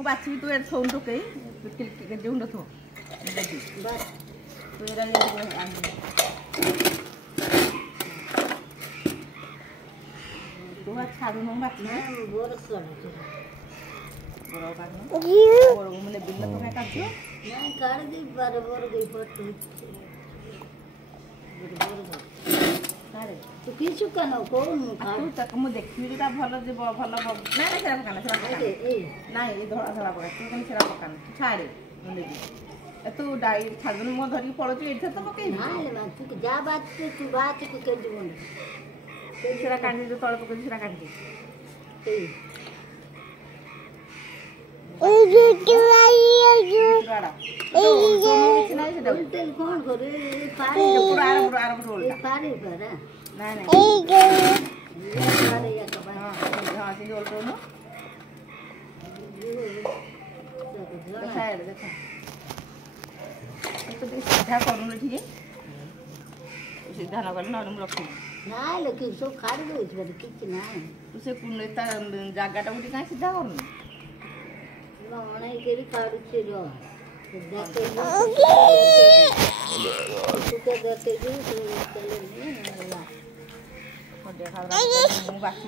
ମୁଁ ବାଛିବି ତୁ ଏଠି ଥୋଉନୁ ଟୋକେଇ କେଜି ଗୁଣ୍ଡ ଥୋ ତୁ ଏଇଟା ଆଣିବୁ ତୁ ଛାଡ଼ୁନୁ ବାଛି ବଡ଼ ମୁଁ ନେବି ନା ତମେ କାଟୁଛ ନାଇଁ କାଢ଼ି ଦେଇ ବଡ଼ ଦେଇ ପଟୁ ତୁ କି ଚୁକା ନଉ କହୁନୁ ତାକୁ ମୁଁ ଦେଖିବି ଯୋଉଟା ଭଲ ଯିବ ଭଲ ନାଇଁ ସେଟା ପକାନା ସେଟା ନାଇଁ ଏ ଧଳା ଧଳା ପକା ତୁ କେମିତି ସେଟା ପକାନା ତୁ ଛାଡ଼େ ମୁଁ ନେବି ତୁ ଡାଇ ଛାଡ଼ୁନୁ ମୁଁ ଧରିକି ପଳଉଛି ଏଇଠି ତ ପକେଇବି ତୁ ଯାହା ବାଛୁ ତୁ ବାଛୁ କେମିତି ବନି ସେଟା କାଢ଼ି ଯୋଉ ତଳେ ପକେଇଛୁ ସେଟା କାଢ଼ି सीधा करूँ ठीक सीधा न कले ना रखी ना लोग सब खाड़ी दे कि ना तू से जगह टाइम कहीं सीधा करूँ बाकी